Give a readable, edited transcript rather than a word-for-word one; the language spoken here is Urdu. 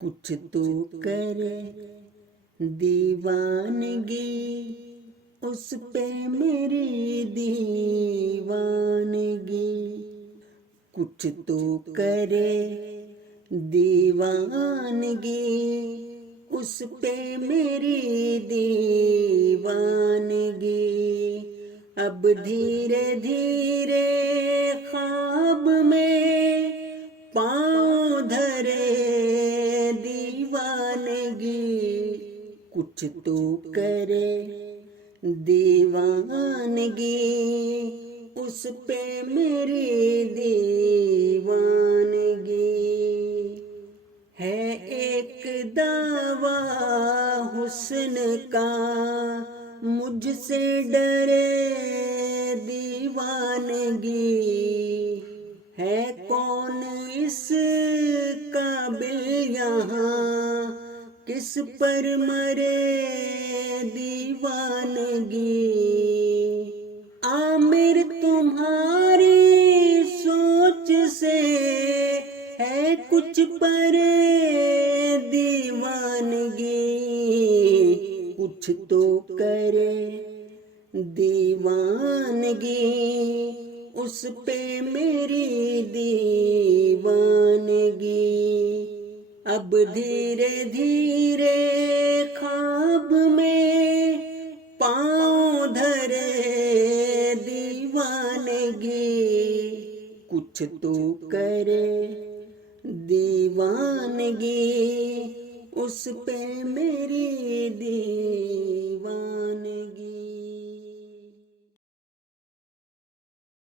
کچھ تو کرے دیوانگی، اس پہ میری دیوانگی۔ کچھ تو کرے دیوانگی، اس پہ میری دیوانگی۔ اب دھیرے دھیرے خواب میں پاؤں دھرے دیوانگی۔ کچھ تو کرے دیوانگی، اس پہ میری دیوانگی۔ ہے ایک دعویٰ حسن کا، مجھ سے ڈرے دیوانگی۔ ہے کون اس قابل یہاں، کس پر مرے دیوانگی۔ عامر تمہاری سوچ سے ہے کچھ پر دیوانگی۔ کچھ تو کرے دیوانگی، اس پہ میری دیوانگی۔ اب دھیرے دھیرے خواب میں پاؤں دھرے دیوانگی۔ کچھ تو کرے دیوانگی، اس پہ میری دیوانگی۔